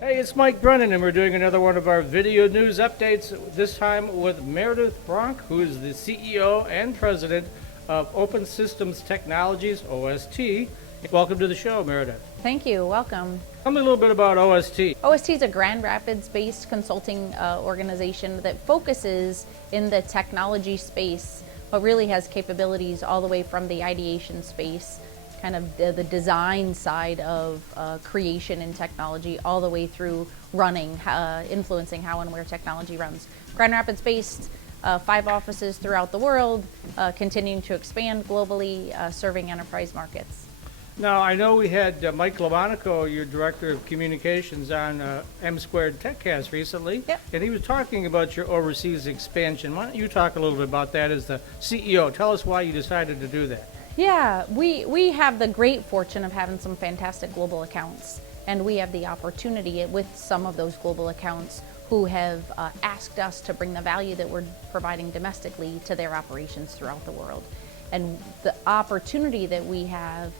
Hey, it's Mike Brennan, and we're doing another one of our video news updates, this time with Meredith Bronk, who is the CEO and President of Open Systems Technologies, OST. Welcome to the show, Meredith. Thank you. Welcome. Tell me a little bit about OST. OST is a Grand Rapids-based consulting organization that focuses in the technology space, but really has capabilities all the way from the ideation space, kind of the design side of creation in technology, all the way through running, influencing how and where technology runs. Grand Rapids-based, 5 offices throughout the world, continuing to expand globally, serving enterprise markets. Now, I know we had Mike Lamonico, your Director of Communications, on M Squared TechCast recently, Yep. and he was talking about your overseas expansion. Why don't you talk a little bit about that as the CEO? Tell us why you decided to do that. Yeah, we have the great fortune of having some fantastic global accounts, and we have the opportunity with some of those global accounts who have asked us to bring the value that we're providing domestically to their operations throughout the world. And the opportunity that we have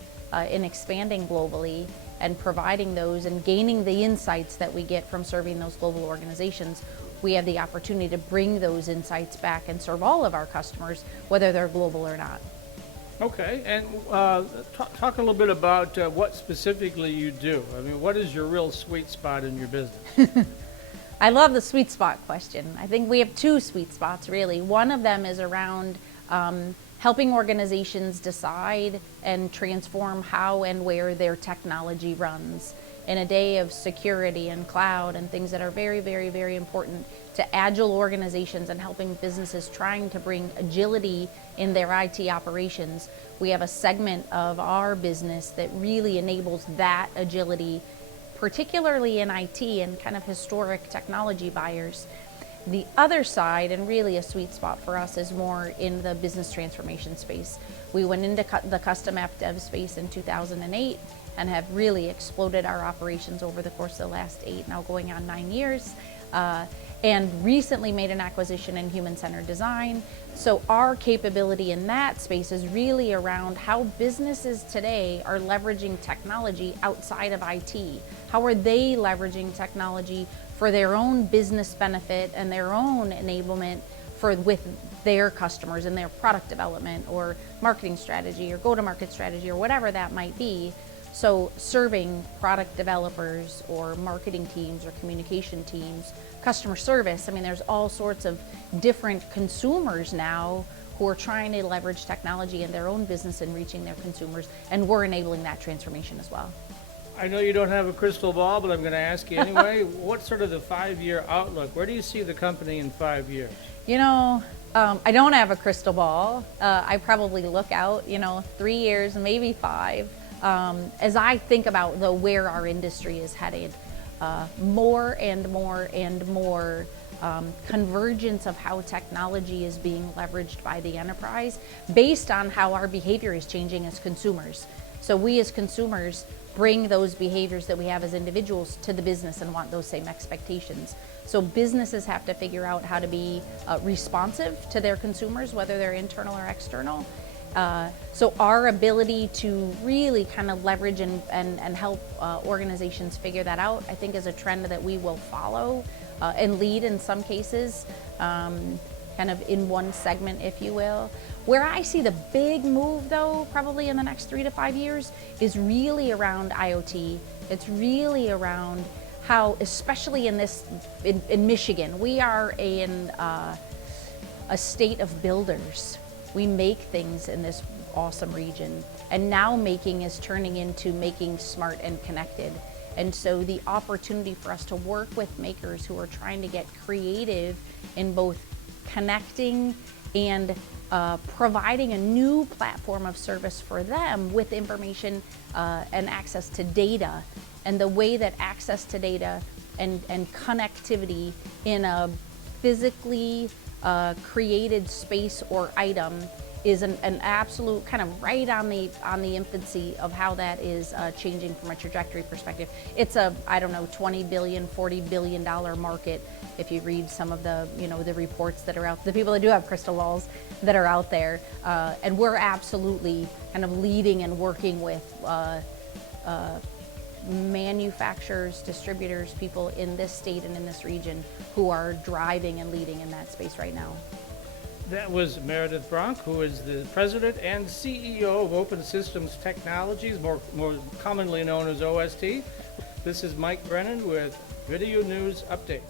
in expanding globally and providing those and gaining the insights that we get from serving those global organizations, we have the opportunity to bring those insights back and serve all of our customers, whether they're global or not. Okay, and talk a little bit about what specifically you do. I mean, what is your real sweet spot in your business? I love the sweet spot question. I think we have 2 sweet spots, really. One of them is around helping organizations decide and transform how and where their technology runs in a day of security and cloud and things that are very, very, very important to agile organizations and helping businesses trying to bring agility in their IT operations. We have a segment of our business that really enables that agility, particularly in IT and kind of historic technology buyers. The other side, and really a sweet spot for us, is more in the business transformation space. We went into the custom app dev space in 2008 and have really exploded our operations over the course of the last 8, now going on 9 years. And recently made an acquisition in human-centered design. So our capability in that space is really around how businesses today are leveraging technology outside of IT. How are they leveraging technology for their own business benefit and their own enablement with their customers and their product development or marketing strategy or go-to-market strategy or whatever that might be. So serving product developers or marketing teams or communication teams, customer service, I mean, there's all sorts of different consumers now who are trying to leverage technology in their own business and reaching their consumers, and we're enabling that transformation as well. I know you don't have a crystal ball, but I'm going to ask you anyway. What's sort of the 5-year outlook? Where do you see the company in 5 years? You know, I don't have a crystal ball. I probably look out, 3 years, maybe 5. As I think about where our industry is headed, more and more and more convergence of how technology is being leveraged by the enterprise based on how our behavior is changing as consumers. So we as consumers bring those behaviors that we have as individuals to the business and want those same expectations. So businesses have to figure out how to be responsive to their consumers, whether they're internal or external. So our ability to really kind of leverage and help organizations figure that out, I think, is a trend that we will follow and lead in some cases, kind of in one segment, if you will. Where I see the big move, though, probably in the next 3 to 5 years, is really around IoT. It's really around how, especially in Michigan, we are in a state of builders. We make things in this awesome region, and now making is turning into making smart and connected. And so the opportunity for us to work with makers who are trying to get creative in both connecting and providing a new platform of service for them with information and access to data, and the way that access to data and connectivity in a physically created space or item is an absolute kind of right on the infancy of how that is changing from a trajectory perspective. It's a, I don't know, $20 billion, $40 billion market if you read some of the, the reports that are out, the people that do have crystal balls that are out there. And we're absolutely kind of leading and working with manufacturers, distributors, people in this state and in this region who are driving and leading in that space right now. That was Meredith Bronk, who is the president and CEO of Open Systems Technologies, more commonly known as OST. This is Mike Brennan with Video News Update.